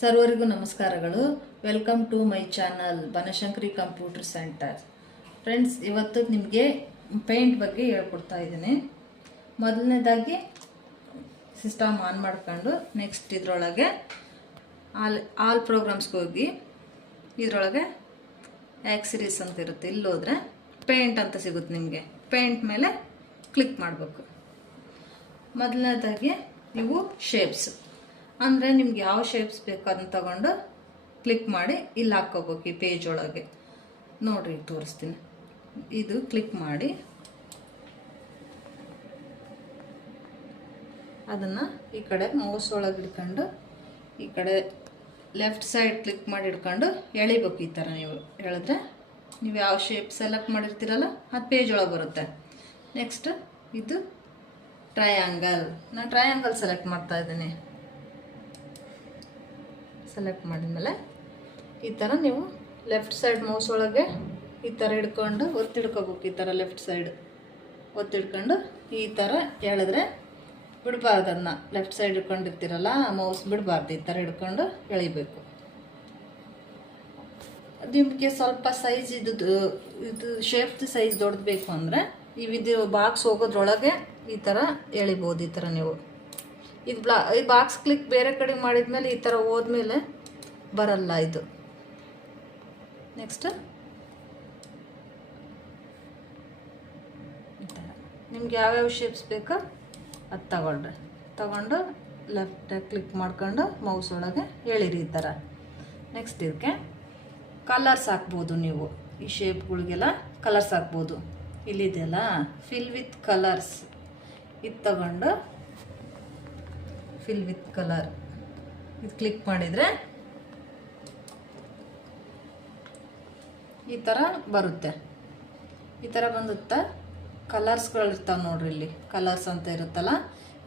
ಸರ್ವರಿಗೂ ನಮಸ್ಕಾರಗಳು. Welcome to my channel Banashankari computer centre. Friends, ಇವತ್ತು ನಿಮಗೆ ಪೇಂಟ್ ಬಗ್ಗೆ ಹೇಳ್ಕೊಡ್ತಾ ಇದ್ದೀನಿ. ಮೊದಲನೇದಾಗಿ ಸಿಸ್ಟಮ್ ಆನ್ ಮಾಡ್ಕೊಂಡು ನೆಕ್ಸ್ಟ್ ಇದರೊಳಗೆ ಆಲ್ ಪ್ರೋಗ್ರಾಮ್ಸ್ಗೆ ಹೋಗಿ ಇದರೊಳಗೆ ಆಕ್ಸರೀಸ್ ಅಂತ ಇರುತ್ತೆ. ಇಲ್ಲಿ ಹೋದರೆ ಪೇಂಟ್ ಅಂತ ಸಿಗುತ್ತೆ. ನಿಮಗೆ ಪೇಂಟ್ ಮೇಲೆ ಕ್ಲಿಕ್ ಮಾಡಬೇಕು. ಮೊದಲನೇದಾಗಿ ಇವು ಶೇಪ್ಸ್ ಅಂದರೆ ನಿಮ್ಗೆ ಯಾವ ಶೇಪ್ಸ್ ಬೇಕು ಅದನ್ನು ತಗೊಂಡು ಕ್ಲಿಕ್ ಮಾಡಿ ಇಲ್ಲಿ ಹಾಕ್ಕೋಬೇಕು. ಈ ಪೇಜ್ ಒಳಗೆ ನೋಡ್ರಿ ತೋರಿಸ್ತೀನಿ. ಇದು ಕ್ಲಿಕ್ ಮಾಡಿ ಅದನ್ನು ಈ ಕಡೆ ಮೌಸ್ ಒಳಗೆ ಹಿಡ್ಕೊಂಡು ಈ ಕಡೆ ಲೆಫ್ಟ್ ಸೈಡ್ ಕ್ಲಿಕ್ ಮಾಡಿ ಹಿಡ್ಕೊಂಡು ಎಳಿಬೇಕು. ಈ ಥರ ನೀವು ಎಳೆದ್ರೆ ನೀವು ಯಾವ ಶೇಪ್ ಸೆಲೆಕ್ಟ್ ಮಾಡಿರ್ತೀರಲ್ಲ ಅದು ಪೇಜ್ ಒಳಗೆ ಬರುತ್ತೆ. ನೆಕ್ಸ್ಟ್ ಇದು ಟ್ರಯಾಂಗಲ್. ನಾನು ಟ್ರಯಾಂಗಲ್ ಸೆಲೆಕ್ಟ್ ಮಾಡ್ತಾ ಇದ್ದೀನಿ. ಸೆಲೆಕ್ಟ್ ಮಾಡಿದ್ಮೇಲೆ ಈ ಥರ ನೀವು ಲೆಫ್ಟ್ ಸೈಡ್ ಮೌಸ್ ಒಳಗೆ ಈ ಥರ ಹಿಡ್ಕೊಂಡು ಒತ್ತಿಡ್ಕೋಬೇಕು. ಈ ಥರ ಲೆಫ್ಟ್ ಸೈಡ್ ಒತ್ತಿಡ್ಕೊಂಡು ಈ ಥರ ಎಳೆದ್ರೆ ಬಿಡಬಾರ್ದು. ಅದನ್ನ ಲೆಫ್ಟ್ ಸೈಡ್ ಹಿಡ್ಕೊಂಡಿರ್ತೀರಲ್ಲ ಮೌಸ್ ಬಿಡಬಾರ್ದು. ಈ ಥರ ಹಿಡ್ಕೊಂಡು ಎಳಿಬೇಕು. ನಿಮಗೆ ಸ್ವಲ್ಪ ಸೈಜ್ ಇದು ಶೇಪ್ದು ಸೈಜ್ ದೊಡ್ಡದು ಬೇಕು ಅಂದರೆ ಇದು ಬಾಕ್ಸ್ ಹೋಗೋದ್ರೊಳಗೆ ಈ ಥರ ಎಳಿಬೋದು. ಈ ಥರ ನೀವು ಈ ಬಾಕ್ಸ್ ಕ್ಲಿಕ್ ಬೇರೆ ಕಡೆ ಮಾಡಿದ್ಮೇಲೆ ಈ ಥರ ಹೋದ್ಮೇಲೆ ಬರಲ್ಲ ಇದು. ನೆಕ್ಸ್ಟ್ ಈ ಥರ ನಿಮ್ಗೆ ಯಾವ್ಯಾವ ಶೇಪ್ಸ್ ಬೇಕೋ ಅದು ತಗೊಂಡು ಲೆಫ್ಟ್ ಕ್ಲಿಕ್ ಮಾಡ್ಕೊಂಡು ಮೌಸ್ ಒಳಗೆ ಎಳಿರಿ ಈ ಥರ. ನೆಕ್ಸ್ಟ್ ಇದಕ್ಕೆ ಕಲರ್ಸ್ ಹಾಕ್ಬೋದು. ನೀವು ಈ ಶೇಪ್ಗಳಿಗೆಲ್ಲ ಕಲರ್ಸ್ ಹಾಕ್ಬೋದು. ಇಲ್ಲಿದೆಯಲ್ಲ ಫಿಲ್ ವಿತ್ ಕಲರ್ಸ್, ಇದು ತಗೊಂಡು ಫಿಲ್ ವಿತ್ ಕಲರ್ ಇದು ಕ್ಲಿಕ್ ಮಾಡಿದರೆ ಈ ಥರ ಬರುತ್ತೆ. ಈ ಥರ ಬಂದುತ್ತಾ ಕಲರ್ಸ್ಗಳಿರ್ತಾವೆ ನೋಡ್ರಿ. ಇಲ್ಲಿ ಕಲರ್ಸ್ ಅಂತ ಇರುತ್ತಲ್ಲ,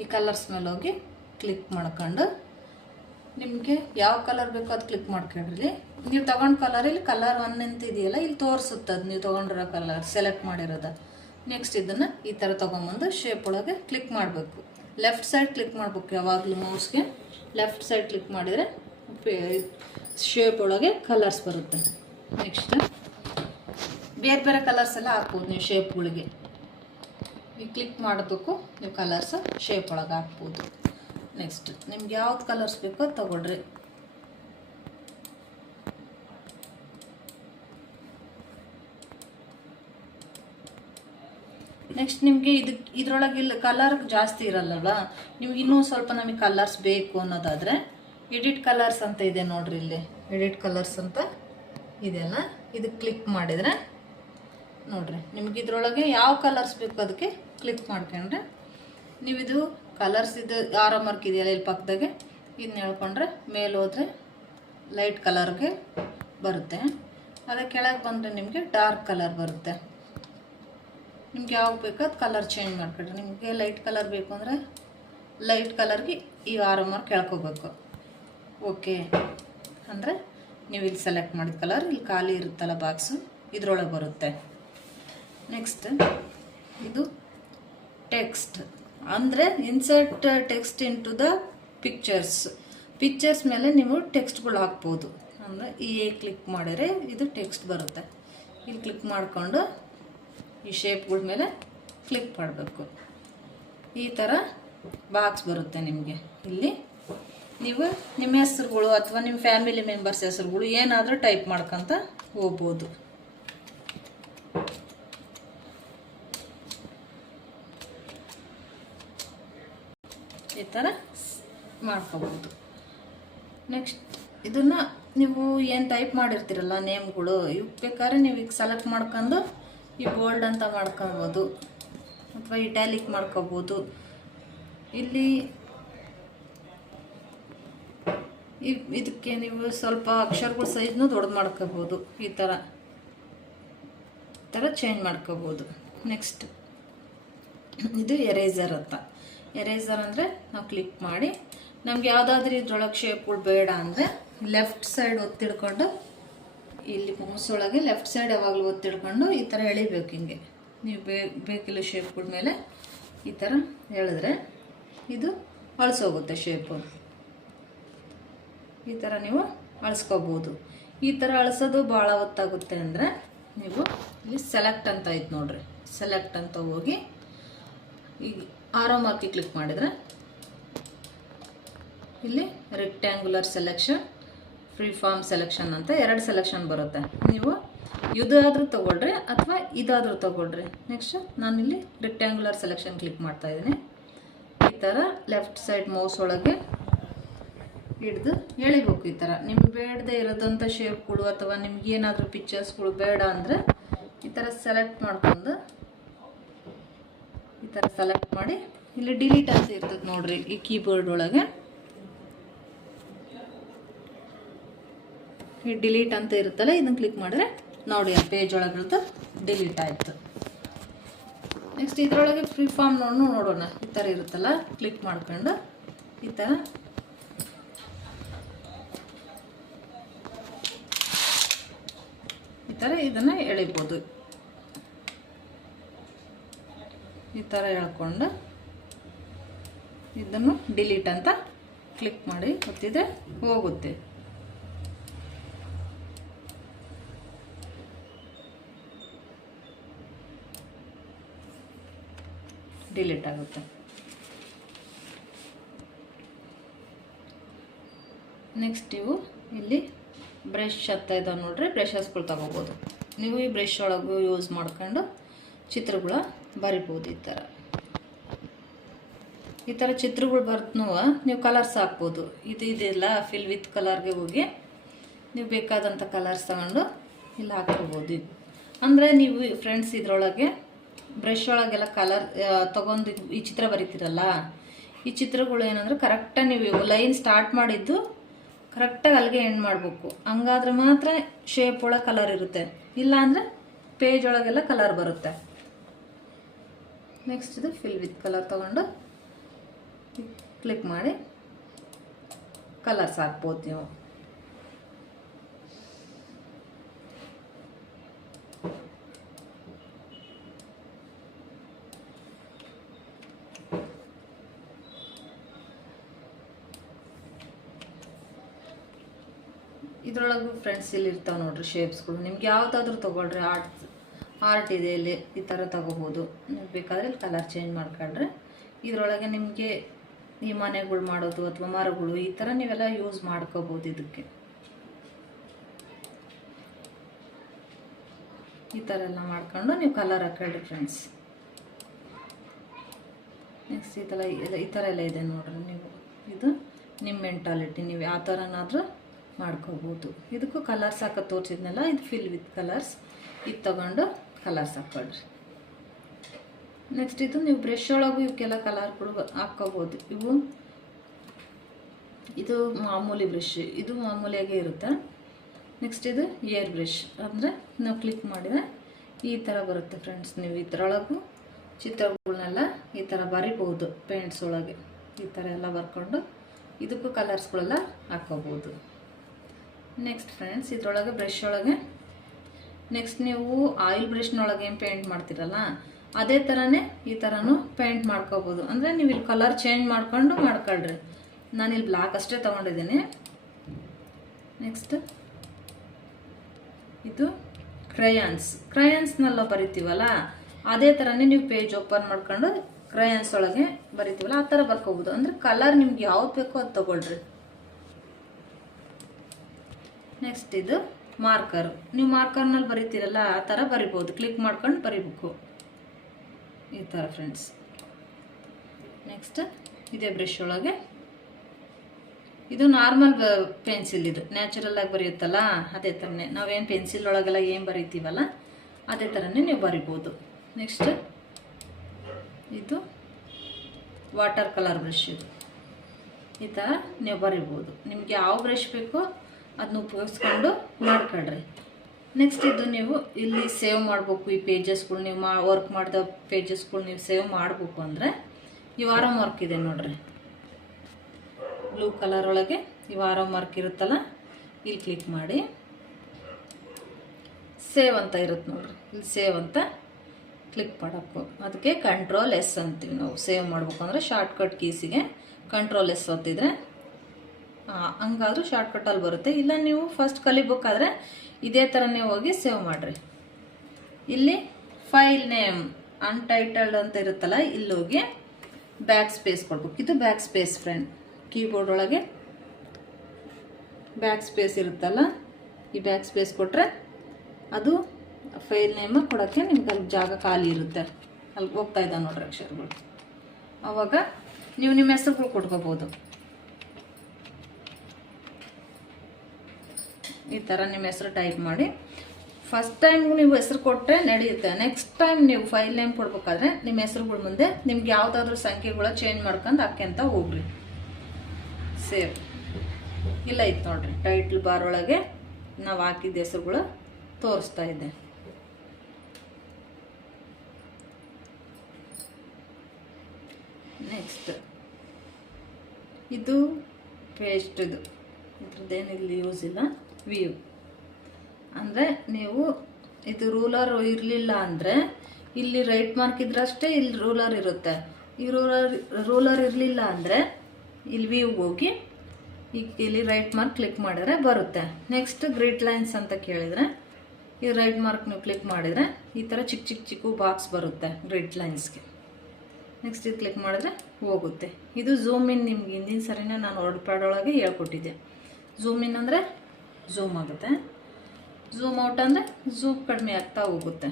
ಈ ಕಲರ್ಸ್ ಮೇಲೆ ಹೋಗಿ ಕ್ಲಿಕ್ ಮಾಡ್ಕೊಂಡು ನಿಮಗೆ ಯಾವ ಕಲರ್ ಬೇಕೋ ಅದು ಕ್ಲಿಕ್ ಮಾಡ್ಕೊಂಡ್ರಿ. ನೀವು ತೊಗೊಂಡು ಕಲರ್ ಇಲ್ಲಿ ಕಲರ್ 1 ಅಂತ ಇದೆಯಲ್ಲ ಇಲ್ಲಿ ತೋರಿಸುತ್ತೆ ನೀವು ತೊಗೊಂಡಿರೋ ಕಲರ್ ಸೆಲೆಕ್ಟ್ ಮಾಡಿರೋದು. ನೆಕ್ಸ್ಟ್ ಇದನ್ನು ಈ ಥರ ತೊಗೊಂಬಂದು ಶೇಪ್ ಒಳಗೆ ಕ್ಲಿಕ್ ಮಾಡಬೇಕು. ಲೆಫ್ಟ್ ಸೈಡ್ ಕ್ಲಿಕ್ ಮಾಡಬೇಕು. ಯಾವಾಗಲೂ ಮೌಸ್ಗೆ ಲೆಫ್ಟ್ ಸೈಡ್ ಕ್ಲಿಕ್ ಮಾಡಿದರೆ ಶೇಪ್ ಒಳಗೆ ಕಲರ್ಸ್ ಬರುತ್ತೆ. ನೆಕ್ಸ್ಟ್ ಬೇರೆ ಬೇರೆ ಕಲರ್ಸ್ ಎಲ್ಲ ಹಾಕ್ಬೋದು ನೀವು ಶೇಪ್ಗಳಿಗೆ. ನೀವು ಕ್ಲಿಕ್ ಮಾಡಬೇಕು, ನೀವು ಕಲರ್ಸ್ ಶೇಪ್ ಒಳಗೆ ಹಾಕ್ಬೋದು. ನೆಕ್ಸ್ಟ್ ನಿಮ್ಗೆ ಯಾವ್ದು ಕಲರ್ಸ್ ಬೇಕೋ ಅದು ತಗೊಳ್ರಿ. ನೆಕ್ಸ್ಟ್ ನಿಮಗೆ ಇದರೊಳಗೆ ಇಲ್ಲ ಕಲರ್ ಜಾಸ್ತಿ ಇರಲ್ಲಲ್ಲ, ನೀವು ಇನ್ನೂ ಸ್ವಲ್ಪ ನಮಗೆ ಕಲರ್ಸ್ ಬೇಕು ಅನ್ನೋದಾದರೆ ಎಡಿಟ್ ಕಲರ್ಸ್ ಅಂತ ಇದೆ ನೋಡ್ರಿ. ಇಲ್ಲಿ ಎಡಿಟ್ ಕಲರ್ಸ್ ಅಂತ ಇದೆಯಲ್ಲ, ಇದು ಕ್ಲಿಕ್ ಮಾಡಿದರೆ ನೋಡ್ರಿ ನಿಮ್ಗೆ ಇದರೊಳಗೆ ಯಾವ ಕಲರ್ಸ್ ಬೇಕು ಅದಕ್ಕೆ ಕ್ಲಿಕ್ ಮಾಡ್ಕೊಂಡ್ರೆ ನೀವಿದು ಕಲರ್ಸ್ ಇದು ಆರೋ ಮಾರ್ಕ್ ಇದೆಯಲ್ಲ ಇಲ್ಲಿ ಪಕ್ಕದಾಗೆ ಇದನ್ನ ಹೇಳ್ಕೊಂಡ್ರೆ ಮೇಲೆ ಹೋದರೆ ಲೈಟ್ ಕಲರ್ಗೆ ಬರುತ್ತೆ. ಅದೇ ಕೆಳಗೆ ಬಂದರೆ ನಿಮಗೆ ಡಾರ್ಕ್ ಕಲರ್ ಬರುತ್ತೆ. ನಿಮ್ಗೆ ಯಾವಾಗ ಬೇಕೋ ಅದು ಕಲರ್ ಚೇಂಜ್ ಮಾಡ್ಕೊಳ್ರಿ. ನಿಮಗೆ ಲೈಟ್ ಕಲರ್ ಬೇಕು ಅಂದರೆ ಲೈಟ್ ಕಲರ್ಗೆ ಈ ಆರೋ ಮಾರ್ಕ್ ಕೇಳ್ಕೋಬೇಕು. ಓಕೆ ಅಂದರೆ ನೀವು ಇಲ್ಲಿ ಸೆಲೆಕ್ಟ್ ಮಾಡಿದ ಕಲರ್ ಇಲ್ಲಿ ಖಾಲಿ ಇರುತ್ತಲ್ಲ ಬಾಕ್ಸು ಇದರೊಳಗೆ ಬರುತ್ತೆ. ನೆಕ್ಸ್ಟ್ ಇದು ಟೆಕ್ಸ್ಟ್ ಅಂದರೆ insert text into the pictures ಮೇಲೆ ನೀವು ಟೆಕ್ಸ್ಟ್ಗಳು ಹಾಕ್ಬೋದು. ಅಂದರೆ ಈ ಕ್ಲಿಕ್ ಮಾಡಿದರೆ ಇದು ಟೆಕ್ಸ್ಟ್ ಬರುತ್ತೆ. ಇಲ್ಲಿ ಕ್ಲಿಕ್ ಮಾಡಿಕೊಂಡು ಈ ಶೇಪ್ಗಳ ಮೇಲೆ ಕ್ಲಿಕ್ ಮಾಡಬೇಕು. ಈ ಥರ ಬಾಕ್ಸ್ ಬರುತ್ತೆ ನಿಮಗೆ. ಇಲ್ಲಿ ನೀವು ನಿಮ್ಮ ಹೆಸರುಗಳು ಅಥವಾ ನಿಮ್ಮ ಫ್ಯಾಮಿಲಿ ಮೆಂಬರ್ಸ್ ಹೆಸರುಗಳು ಏನಾದರೂ ಟೈಪ್ ಮಾಡ್ಕೊತ ಹೋಗ್ಬೋದು. ಈ ಥರ ಮಾಡ್ಕೋಬೋದು. ನೆಕ್ಸ್ಟ್ ಇದನ್ನು ನೀವು ಏನು ಟೈಪ್ ಮಾಡಿರ್ತೀರಲ್ಲ ನೇಮ್ಗಳು ಇವು ಬೇಕಾದ್ರೆ ನೀವು ಈಗ ಸೆಲೆಕ್ಟ್ ಮಾಡ್ಕೊಂಡು ಈ ಬೋಲ್ಡ್ ಅಂತ ಮಾಡ್ಕೊಬೋದು ಅಥವಾ ಇಟ್ಯಾಲಿಕ್ ಮಾಡ್ಕೋಬೋದು. ಇಲ್ಲಿ ಇದಕ್ಕೆ ನೀವು ಸ್ವಲ್ಪ ಅಕ್ಷರಗಳ ಸೈಜ್ನು ದೊಡ್ಡದು ಮಾಡ್ಕೋಬೋದು. ಈ ಥರ ಚೇಂಜ್ ಮಾಡ್ಕೋಬೋದು. ನೆಕ್ಸ್ಟ್ ಇದು ಎರೇಸರ್ ಅಂತ. ಎರೇಸರ್ ಅಂದರೆ ನಾವು ಕ್ಲಿಕ್ ಮಾಡಿ ನಮ್ಗೆ ಯಾವುದಾದ್ರೂ ಇದ್ರೊಳಗೆ ಶೇಪ್ಗಳು ಬೇಡ ಅಂದರೆ ಲೆಫ್ಟ್ ಸೈಡ್ ಒತ್ತಿಡ್ಕೊಂಡು ಇಲ್ಲಿ ಮೌಸೊಳಗೆ ಲೆಫ್ಟ್ ಸೈಡ್ ಯಾವಾಗಲೂ ಒತ್ತಿಡ್ಕೊಂಡು ಈ ಥರ ಎಳಿಬೇಕು. ಹಿಂಗೆ ನೀವು ಬೇಕಿಲ್ಲ ಶೇಪ್ಗಳ ಮೇಲೆ ಈ ಥರ ಎಳೆದ್ರೆ ಇದು ಅಳಿಸೋಗುತ್ತೆ ಶೇಪು. ಈ ಥರ ನೀವು ಅಳಿಸ್ಕೋಬೋದು. ಈ ಥರ ಅಳಿಸೋದು ಭಾಳ ಹೊತ್ತಾಗುತ್ತೆ ಅಂದರೆ ನೀವು ಇಲ್ಲಿ ಸೆಲೆಕ್ಟ್ ಅಂತ ಐತೆ ನೋಡ್ರಿ, ಸೆಲೆಕ್ಟ್ ಅಂತ ಹೋಗಿ ಈಗ ಆರೋ ಮಾರ್ಕಿ ಕ್ಲಿಕ್ ಮಾಡಿದರೆ ಇಲ್ಲಿ rectangular selection, free form selection ಅಂತ 2 ಸೆಲೆಕ್ಷನ್ ಬರುತ್ತೆ. ನೀವು ಇದಾದರೂ ತೊಗೊಳ್ರಿ ಅಥವಾ ಇದಾದರೂ ತೊಗೊಳ್ರಿ. ನೆಕ್ಸ್ಟ್ ನಾನಿಲ್ಲಿ ರೆಕ್ಟ್ಯಾಂಗ್ಯುಲರ್ ಸೆಲೆಕ್ಷನ್ ಕ್ಲಿಕ್ ಮಾಡ್ತಾ ಇದ್ದೀನಿ. ಈ ಥರ ಲೆಫ್ಟ್ ಸೈಡ್ ಮೌಸ್ ಒಳಗೆ ಹಿಡ್ದು ಎಳಿಬೇಕು. ಈ ಥರ ನಿಮ್ಗೆ ಬೇಡದೇ ಇರೋದಂಥ ಶೇಪ್ಗಳು ಅಥವಾ ನಿಮ್ಗೆ ಏನಾದರೂ ಪಿಕ್ಚರ್ಸ್ಗಳು ಬೇಡ ಅಂದರೆ ಈ ಥರ ಸೆಲೆಕ್ಟ್ ಮಾಡ್ಕೊಂಡು ಈ ಥರ ಸೆಲೆಕ್ಟ್ ಮಾಡಿ ಇಲ್ಲಿ ಡಿಲೀಟ್ ಅಂತ ಇರ್ತದೆ ನೋಡ್ರಿ. ಈ ಕೀಬೋರ್ಡ್ ಒಳಗೆ ಈ ಡಿಲೀಟ್ ಅಂತ ಇರುತ್ತಲ್ಲ, ಇದನ್ನು ಕ್ಲಿಕ್ ಮಾಡಿದ್ರೆ ನೋಡಿ ಆ ಪೇಜ್ ಒಳಗಿರುತ್ತೆ ಡಿಲೀಟ್ ಆಯಿತು. ನೆಕ್ಸ್ಟ್ ಇದರೊಳಗೆ ಫ್ರೀ ಫಾರ್ಮ್ ನೋಡೋಣ. ಈ ಥರ ಇರುತ್ತಲ್ಲ, ಕ್ಲಿಕ್ ಮಾಡ್ಕೊಂಡು ಈ ಥರ ಇದನ್ನು ಎಳಿಬೋದು. ಈ ಥರ ಎಳ್ಕೊಂಡು ಇದನ್ನು ಡಿಲೀಟ್ ಅಂತ ಕ್ಲಿಕ್ ಮಾಡಿ ಒತ್ತಿದ್ರೆ ಹೋಗುತ್ತೆ. ಡಿಲೀಟ್ ಆಗುತ್ತೆ. ನೆಕ್ಸ್ಟ್ ನೀವು ಇಲ್ಲಿ ಬ್ರಷ್ ಹತ್ತ ಇದಾವೆ ನೋಡ್ರಿ, ಬ್ರಷಸ್ಗಳು ತಗೋಬೋದು. ನೀವು ಈ ಬ್ರಷ್ ಒಳಗೂ ಯೂಸ್ ಮಾಡ್ಕೊಂಡು ಚಿತ್ರಗಳ ಬರಿಬೋದು. ಈ ಥರ ಚಿತ್ರಗಳು ಬರ್ತನೂ ನೀವು ಕಲರ್ಸ್ ಹಾಕ್ಬೋದು. ಇದೆಲ್ಲ ಫಿಲ್ ವಿತ್ ಕಲರ್ಗೆ ಹೋಗಿ ನೀವು ಬೇಕಾದಂಥ ಕಲರ್ಸ್ ತಗೊಂಡು ಇಲ್ಲಿ ಹಾಕ್ಕೋಬೋದು. ಅಂದರೆ ನೀವು ಫ್ರೆಂಡ್ಸ್ ಇದರೊಳಗೆ ಬ್ರಷ್ ಒಳಗೆಲ್ಲ ಕಲರ್ ತೊಗೊಂಡು ಈ ಚಿತ್ರ ಬರಿತೀರಲ್ಲ, ಈ ಚಿತ್ರಗಳು ಏನಂದ್ರೆ ಕರೆಕ್ಟಾಗಿ ನೀವು ಲೈನ್ ಸ್ಟಾರ್ಟ್ ಮಾಡಿದ್ದು ಕರೆಕ್ಟಾಗಿ ಅಲ್ಲಿಗೆ ಎಂಡ್ ಮಾಡಬೇಕು. ಹಂಗಾದ್ರೆ ಮಾತ್ರ ಶೇಪ್ ಒಳಗೆ ಕಲರ್ ಇರುತ್ತೆ, ಇಲ್ಲ ಅಂದರೆ ಪೇಜ್ ಒಳಗೆಲ್ಲ ಕಲರ್ ಬರುತ್ತೆ. ನೆಕ್ಸ್ಟ್ ಇದು ಫಿಲ್ ವಿತ್ ಕಲರ್ ತೊಗೊಂಡು ಕ್ಲಿಕ್ ಮಾಡಿ ಕಲರ್ಸ್ ಹಾಕ್ಬೋದು ನೀವು. ಇದರೊಳಗೂ ಫ್ರೆಂಡ್ಸ್ ಇಲ್ಲಿ ಇರ್ತಾವೆ ನೋಡ್ರಿ ಶೇಪ್ಸ್ಗಳು. ನಿಮ್ಗೆ ಯಾವುದಾದ್ರೂ ತೊಗೊಳ್ರಿ. ಆರ್ಟ್ ಇದೆ ಇಲ್ಲಿ, ಈ ಥರ ತೊಗೋಬೋದು. ನೀವು ಬೇಕಾದರೆ ಇಲ್ಲಿ ಕಲರ್ ಚೇಂಜ್ ಮಾಡ್ಕೊಂಡ್ರೆ ಇದರೊಳಗೆ ನಿಮಗೆ ಈ ಮನೆಗಳು ಮಾಡೋದು ಅಥವಾ ಮರಗಳು ಈ ಥರ ನೀವೆಲ್ಲ ಯೂಸ್ ಮಾಡ್ಕೋಬೋದು. ಇದಕ್ಕೆ ಈ ಥರ ಎಲ್ಲ ಮಾಡ್ಕೊಂಡು ನೀವು ಕಲರ್ ಹಾಕೊಳ್ಳಿ ಫ್ರೆಂಡ್ಸ್. ನೆಕ್ಸ್ಟ್ ಈ ಥರ ಎಲ್ಲ ಇದೆ ನೋಡ್ರಿ. ನೀವು ಇದು ನಿಮ್ಮ ಮೆಂಟಾಲಿಟಿ, ನೀವು ಯಾವ ಥರನಾದರೂ ಮಾಡ್ಕೋಬೋದು. ಇದಕ್ಕೂ ಕಲರ್ಸ್ ಹಾಕೋ ತೋರಿಸಿದ್ನಲ್ಲ, ಇದು ಫಿಲ್ ವಿತ್ ಕಲರ್ಸ್. ಇದು ತಗೊಂಡು ಕಲರ್ಸ್ ಹಾಕ್ಕೊಳ್ರಿ. ನೆಕ್ಸ್ಟ್ ಇದು ನೀವು ಬ್ರಷ್ ಒಳಗೂ ಇವಕ್ಕೆಲ್ಲ ಕಲರ್ಗಳು ಹಾಕ್ಕೋಬೋದು. ಇದು ಮಾಮೂಲಿ ಬ್ರಷ್, ಇದು ಮಾಮೂಲಿಯಾಗೇ ಇರುತ್ತೆ. ನೆಕ್ಸ್ಟ್ ಇದು ಏರ್ ಬ್ರಷ್, ಅಂದರೆ ನಾವು ಕ್ಲಿಕ್ ಮಾಡಿದರೆ ಈ ಥರ ಬರುತ್ತೆ ಫ್ರೆಂಡ್ಸ್. ನೀವು ಇದರೊಳಗೂ ಚಿತ್ರಗಳನ್ನೆಲ್ಲ ಈ ಥರ ಬರಿಬೋದು. ಪೇಂಟ್ಸ್ ಒಳಗೆ ಈ ಥರ ಎಲ್ಲ ಬರ್ಕೊಂಡು ಇದಕ್ಕೂ ಕಲರ್ಸ್ಗಳೆಲ್ಲ ಹಾಕ್ಕೋಬೋದು. ನೆಕ್ಸ್ಟ್ ಫ್ರೆಂಡ್ಸ್ ಇದರೊಳಗೆ ಬ್ರಷ್ ಒಳಗೆ ನೆಕ್ಸ್ಟ್ ನೀವು ಆಯಿಲ್ ಬ್ರಷ್ನೊಳಗೆ ಏನು ಪೇಂಟ್ ಮಾಡ್ತೀರಲ್ಲ, ಅದೇ ಥರನೇ ಈ ಥರನೂ ಪೇಂಟ್ ಮಾಡ್ಕೋಬೋದು. ಅಂದರೆ ನೀವು ಇಲ್ಲಿ ಕಲರ್ ಚೇಂಜ್ ಮಾಡ್ಕೊಳ್ರಿ. ನಾನಿಲ್ಲಿ ಬ್ಲ್ಯಾಕ್ ಅಷ್ಟೇ ತೊಗೊಂಡಿದ್ದೀನಿ. ನೆಕ್ಸ್ಟ್ ಇದು ಕ್ರಯಾನ್ಸ್ನೆಲ್ಲ ಬರಿತೀವಲ್ಲ, ಅದೇ ಥರನೇ ನೀವು ಪೇಜ್ ಓಪನ್ ಮಾಡ್ಕೊಂಡು ಕ್ರಯಾನ್ಸ್ ಒಳಗೆ ಬರಿತೀವಲ್ಲ ಆ ಥರ ಬರ್ಕೋಬೋದು. ಅಂದರೆ ಕಲರ್ ನಿಮ್ಗೆ ಯಾವ್ದು ಬೇಕೋ ಅದು ತೊಗೊಳ್ರಿ. ನೆಕ್ಸ್ಟ್ ಇದು ಮಾರ್ಕರ್, ನೀವು ಮಾರ್ಕರ್ನಲ್ಲಿ ಬರಿತೀರಲ್ಲ ಆ ಥರ ಬರಿಬೋದು. ಕ್ಲಿಕ್ ಮಾಡ್ಕೊಂಡು ಬರಿಬೇಕು ಈ ಥರ ಫ್ರೆಂಡ್ಸ್. ನೆಕ್ಸ್ಟ್ ಇದೇ ಬ್ರಷ್ ಒಳಗೆ ಇದು ನಾರ್ಮಲ್ ಪೆನ್ಸಿಲ್, ಇದು ನ್ಯಾಚುರಲ್ ಆಗಿ ಬರೆಯುತ್ತಲ್ಲ ಅದೇ ಥರನೇ ನಾವೇನು ಪೆನ್ಸಿಲ್ ಒಳಗೆಲ್ಲ ಏನು ಬರಿತೀವಲ್ಲ ಅದೇ ಥರನೇ ನೀವು ಬರಿಬೋದು. ನೆಕ್ಸ್ಟ್ ಇದು ವಾಟರ್ ಕಲರ್ ಬ್ರಷ್, ಇದು ಈ ಥರ ನೀವು ಬರಿಬೋದು. ನಿಮ್ಗೆ ಯಾವ ಬ್ರಷ್ ಬೇಕೋ ಅದನ್ನ ಉಪಯೋಗಿಸ್ಕೊಂಡು ಮಾಡ್ಕೊಳ್ರಿ. ನೆಕ್ಸ್ಟ್ ಇದು ನೀವು ಇಲ್ಲಿ ಸೇವ್ ಮಾಡಬೇಕು. ಈ ಪೇಜಸ್ಗಳು ನೀವು ವರ್ಕ್ ಮಾಡಿದ ಪೇಜಸ್ಗಳು ನೀವು ಸೇವ್ ಮಾಡಬೇಕು ಅಂದರೆ ಈ ವಾರ ಮಾರ್ಕ್ ಇದೆ ನೋಡ್ರಿ, ಬ್ಲೂ ಕಲರ್ ಒಳಗೆ ಈ ವಾರ ಮಾರ್ಕ್ ಇರುತ್ತಲ್ಲ, ಇಲ್ಲಿ ಕ್ಲಿಕ್ ಮಾಡಿ ಸೇವ್ ಅಂತ ಇರುತ್ತೆ ನೋಡ್ರಿ. ಇಲ್ಲಿ ಸೇವ್ ಅಂತ ಕ್ಲಿಕ್ ಮಾಡಬೇಕು. ಅದಕ್ಕೆ ಕಂಟ್ರೋಲ್ ಎಸ್ ಅಂತೀವಿ ನಾವು. ಸೇವ್ ಮಾಡಬೇಕು ಅಂದರೆ ಶಾರ್ಟ್ಕಟ್ ಕೀಸಿಗೆ ಕಂಟ್ರೋಲ್ ಎಸ್ ಒತ್ತಿದ್ರೆ ಹಂಗಾದ್ರೂ ಶಾರ್ಟ್ಕಟ್ಟಲ್ಲಿ ಬರುತ್ತೆ. ಇಲ್ಲ ನೀವು ಫಸ್ಟ್ ಕಲಿಬೇಕಾದ್ರೆ ಇದೇ ಥರನೇ ಹೋಗಿ ಸೇವ್ ಮಾಡಿರಿ. ಇಲ್ಲಿ ಫೈಲ್ ನೇಮ್ ಅನ್ಟೈಟಲ್ಡ್ ಅಂತ ಇರುತ್ತಲ್ಲ, ಇಲ್ಲಿ ಹೋಗಿ ಬ್ಯಾಕ್ ಸ್ಪೇಸ್ ಕೊಡ್ಬೇಕು. ಇದು ಬ್ಯಾಕ್ ಸ್ಪೇಸ್ ಫ್ರೆಂಡ್. ಕೀಬೋರ್ಡ್ ಒಳಗೆ ಬ್ಯಾಕ್ ಸ್ಪೇಸ್ ಇರುತ್ತಲ್ಲ, ಈ ಬ್ಯಾಕ್ ಸ್ಪೇಸ್ ಕೊಟ್ಟರೆ ಅದು ಫೈಲ್ ನೇಮ್ ಕೊಡೋಕ್ಕೆ ನಿಮ್ಗೆ ಅಲ್ಲಿ ಜಾಗ ಖಾಲಿ ಇರುತ್ತೆ. ಅಲ್ಲಿ ಹೋಗ್ತಾ ಇದ್ದಾವೆ ನೋಡ್ರಿ ಅಕ್ಷರಗಳು. ಆವಾಗ ನೀವು ನಿಮ್ಮ ಹೆಸರುಗಳು ಕೊಟ್ಕೋಬೋದು. ಈ ಥರ ನಿಮ್ಮ ಹೆಸರು ಟೈಪ್ ಮಾಡಿ. ಫಸ್ಟ್ ಟೈಮ್ ನೀವು ಹೆಸರು ಕೊಟ್ಟರೆ ನಡೆಯುತ್ತೆ. ನೆಕ್ಸ್ಟ್ ಟೈಮ್ ನೀವು ಫೈಲ್ ನೇಮ್ ಕೊಡ್ಬೇಕಾದ್ರೆ ನಿಮ್ಮ ಹೆಸರುಗಳ ಮುಂದೆ ನಿಮ್ಗೆ ಯಾವುದಾದ್ರೂ ಸಂಖ್ಯೆಗಳ ಚೇಂಜ್ ಮಾಡ್ಕೊಂಡು ಹಾಕ್ಯಂತ ಹೋಗ್ರಿ. ಸೇವ್ ಇಲ್ಲ ಇತ್ತು ನೋಡ್ರಿ, ಟೈಟ್ಲ್ ಬಾರ್ ಒಳಗೆ ನಾವು ಹಾಕಿದ ಹೆಸರುಗಳು ತೋರಿಸ್ತಾ ಇದೆ. ನೆಕ್ಸ್ಟ್ ಇದು ಪೇಸ್ಟ್, ಇದ್ರದ್ದೇನು ಇಲ್ಲಿ ಯೂಸ್ ಇಲ್ಲ. ವ್ಯೂ ಅಂದರೆ ನೀವು ಇದು ರೂಲರ್ ಇರಲಿಲ್ಲ ಅಂದರೆ ಇಲ್ಲಿ ರೈಟ್ ಮಾರ್ಕ್ ಇದ್ರಷ್ಟೇ ಇಲ್ಲಿ ರೂಲರ್ ಇರುತ್ತೆ. ಈ ರೂಲರ್ ಇರಲಿಲ್ಲ ಅಂದರೆ ಇಲ್ಲಿ ವ್ಯೂಗೆ ಹೋಗಿ ಈಗ ಇಲ್ಲಿ ರೈಟ್ ಮಾರ್ಕ್ ಕ್ಲಿಕ್ ಮಾಡಿದ್ರೆ ಬರುತ್ತೆ. ನೆಕ್ಸ್ಟ್ ಗ್ರಿಡ್ ಲೈನ್ಸ್ ಅಂತ ಕೇಳಿದರೆ ಈ ರೈಟ್ ಮಾರ್ಕ್ ನೀವು ಕ್ಲಿಕ್ ಮಾಡಿದರೆ ಈ ಥರ ಚಿಕ್ಕ ಚಿಕ್ಕ ಚಿಕ್ಕ ಬಾಕ್ಸ್ ಬರುತ್ತೆ ಗ್ರಿಡ್ ಲೈನ್ಸ್ಗೆ. ನೆಕ್ಸ್ಟ್ ಇದು ಕ್ಲಿಕ್ ಮಾಡಿದ್ರೆ ಹೋಗುತ್ತೆ. ಇದು ಝೂಮ್ ಇನ್. ನಿಮ್ಗೆ ಹಿಂದಿನ ಸರಿನೇ ನಾನು ವರ್ಡ್ ಪ್ಯಾಡ್ ಒಳಗೆ ಹೇಳ್ಕೊಟ್ಟಿದ್ದೆ. ಝೂಮ್ ಇನ್ ಅಂದರೆ ಝೂಮ್ ಆಗುತ್ತೆ, ಝೂಮ್ ಔಟ್ ಅಂದರೆ ಝೂಮ್ ಕಡಿಮೆ ಆಗ್ತಾ ಹೋಗುತ್ತೆ.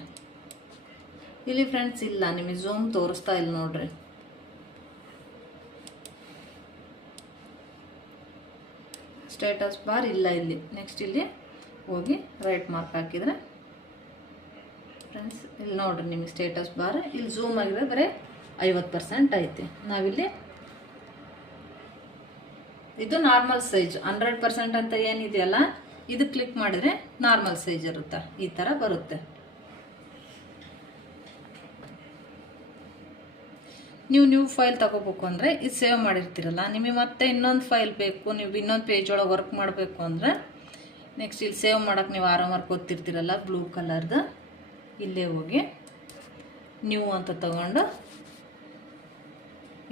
ಇಲ್ಲಿ ಫ್ರೆಂಡ್ಸ್ ಇಲ್ಲ, ನಿಮಗೆ ಝೂಮ್ ತೋರಿಸ್ತಾ ಇಲ್ಲ ನೋಡ್ರಿ. ಸ್ಟೇಟಸ್ ಬಾರ್ ಇಲ್ಲ ಇಲ್ಲಿ. ನೆಕ್ಸ್ಟ್ ಇಲ್ಲಿ ಹೋಗಿ ರೈಟ್ ಮಾರ್ಕ್ ಹಾಕಿದರೆ ಫ್ರೆಂಡ್ಸ್ ಇಲ್ಲಿ ನೋಡ್ರಿ ನಿಮಗೆ ಸ್ಟೇಟಸ್ ಬಾರ್ ಇಲ್ಲಿ ಝೂಮ್ ಆಗಿದೆ, ಬರೀ 50% ಐತೆ. ನಾವಿಲ್ಲಿ ಇದು ನಾರ್ಮಲ್ ಸೈಜ್ 100% ಅಂತ ಏನಿದೆಯಲ್ಲ, ಇದು ಕ್ಲಿಕ್ ಮಾಡಿದರೆ ನಾರ್ಮಲ್ ಸೈಜ್ ಇರುತ್ತೆ. ಈ ಥರ ಬರುತ್ತೆ. ನೀವು ಫೈಲ್ ತಗೋಬೇಕು ಅಂದರೆ ಇದು ಸೇವ್ ಮಾಡಿರ್ತೀರಲ್ಲ, ನಿಮಗೆ ಮತ್ತೆ ಇನ್ನೊಂದು ಫೈಲ್ ಬೇಕು, ನೀವು ಇನ್ನೊಂದು ಪೇಜ್ ಒಳಗೆ ವರ್ಕ್ ಮಾಡಬೇಕು ಅಂದರೆ ನೆಕ್ಸ್ಟ್ ಇಲ್ಲಿ ಸೇವ್ ಮಾಡೋಕ್ಕೆ ನೀವು ಆರಾಮಾಗಿ ಗೊತ್ತಿರ್ತೀರಲ್ಲ ಬ್ಲೂ ಕಲರ್ದು, ಇಲ್ಲೇ ಹೋಗಿ ನ್ಯೂ ಅಂತ ತಗೊಂಡು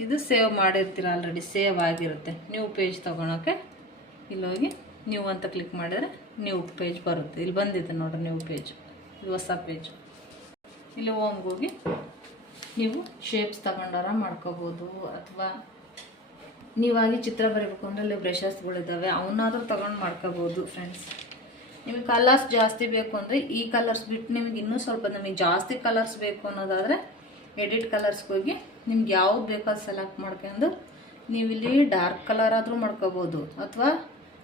ಇದು ಸೇವ್ ಮಾಡಿರ್ತೀರ, ಆಲ್ರೆಡಿ ಸೇವ್ ಆಗಿರುತ್ತೆ. ನ್ಯೂ ಪೇಜ್ ತೊಗೊಳಕ್ಕೆ ಇಲ್ಲಿ ಹೋಗಿ ನ್ಯೂ ಅಂತ ಕ್ಲಿಕ್ ಮಾಡಿದರೆ ನ್ಯೂ ಪೇಜ್ ಬರುತ್ತೆ. ಇಲ್ಲಿ ಬಂದಿದೆ ನೋಡಿರಿ ನ್ಯೂ ಪೇಜ್, ಇದು ಹೊಸ ಪೇಜ್. ಇಲ್ಲಿ ಹೋಮ್ಗೆ ಹೋಗಿ ನೀವು ಶೇಪ್ಸ್ ತಗೊಂಡಾರ ಮಾಡ್ಕೋಬೋದು, ಅಥವಾ ನೀವಾಗಿ ಚಿತ್ರ ಬರೀಬೇಕು ಅಂದರೆ ಅಲ್ಲಿ ಬ್ರಷಸ್ಗಳಿದ್ದಾವೆ, ಅವನ್ನಾದ್ರೂ ತಗೊಂಡು ಮಾಡ್ಕೋಬೋದು ಫ್ರೆಂಡ್ಸ್. ನಿಮಗೆ ಕಲರ್ಸ್ ಜಾಸ್ತಿ ಬೇಕು ಅಂದರೆ ಈ ಕಲರ್ಸ್ ಬಿಟ್ಟು ನಿಮಗೆ ಇನ್ನೂ ಸ್ವಲ್ಪ ನಮಗೆ ಜಾಸ್ತಿ ಕಲರ್ಸ್ ಬೇಕು ಅನ್ನೋದಾದರೆ ಎಡಿಟ್ ಕಲರ್ಸ್ಗೆ ಹೋಗಿ ನಿಮ್ಗೆ ಯಾವ್ದು ಬೇಕೋ ಅದು ಸೆಲೆಕ್ಟ್ ಮಾಡ್ಕೊಂಡು ನೀವಿಲ್ಲಿ ಡಾರ್ಕ್ ಕಲರ್ ಆದರೂ ಮಾಡ್ಕೋಬೋದು, ಅಥವಾ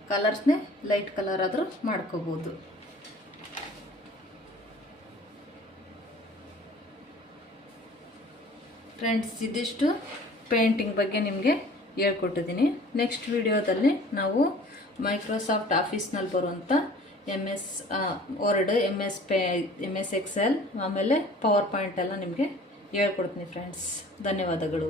ಕಲರ್ಸ್ನೇ ಲೈಟ್ ಕಲರ್ ಆದರೂ ಮಾಡ್ಕೋಬೋದು. ಫ್ರೆಂಡ್ಸ್ ಇದಿಷ್ಟು ಪೇಂಟಿಂಗ್ ಬಗ್ಗೆ ನಿಮಗೆ ಹೇಳ್ಕೊಟ್ಟಿದ್ದೀನಿ. ನೆಕ್ಸ್ಟ್ ವಿಡಿಯೋದಲ್ಲಿ ನಾವು ಮೈಕ್ರೋಸಾಫ್ಟ್ ಆಫೀಸ್ನಲ್ಲಿ ಬರುವಂಥ MS ವರ್ಡ್, MS ಎಕ್ಸೆಲ್, ಆಮೇಲೆ ಪವರ್ ಪಾಯಿಂಟ್ ಎಲ್ಲ ನಿಮಗೆ ಹೇಳ್ಕೊಡ್ತೀನಿ ಫ್ರೆಂಡ್ಸ್. ಧನ್ಯವಾದಗಳು.